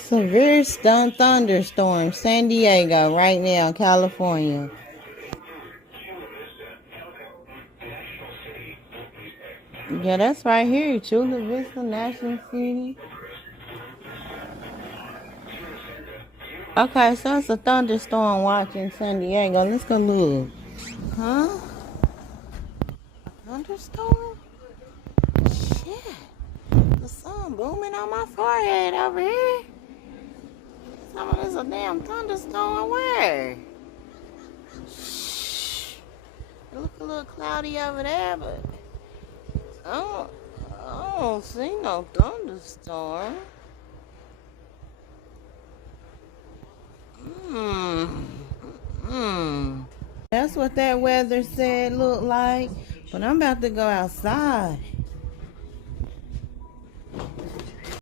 Severe thunderstorm, San Diego, right now, California. Yeah, that's right here, Chula Vista National City. Okay, so it's a thunderstorm watch in San Diego. Let's go look. Huh? Thunderstorm? Shit. The sun booming on my forehead over here. There's a damn thunderstorm. Where? Shh. It look a little cloudy over there, but I don't see no thunderstorm. That's what that weather said looked like. But I'm about to go outside.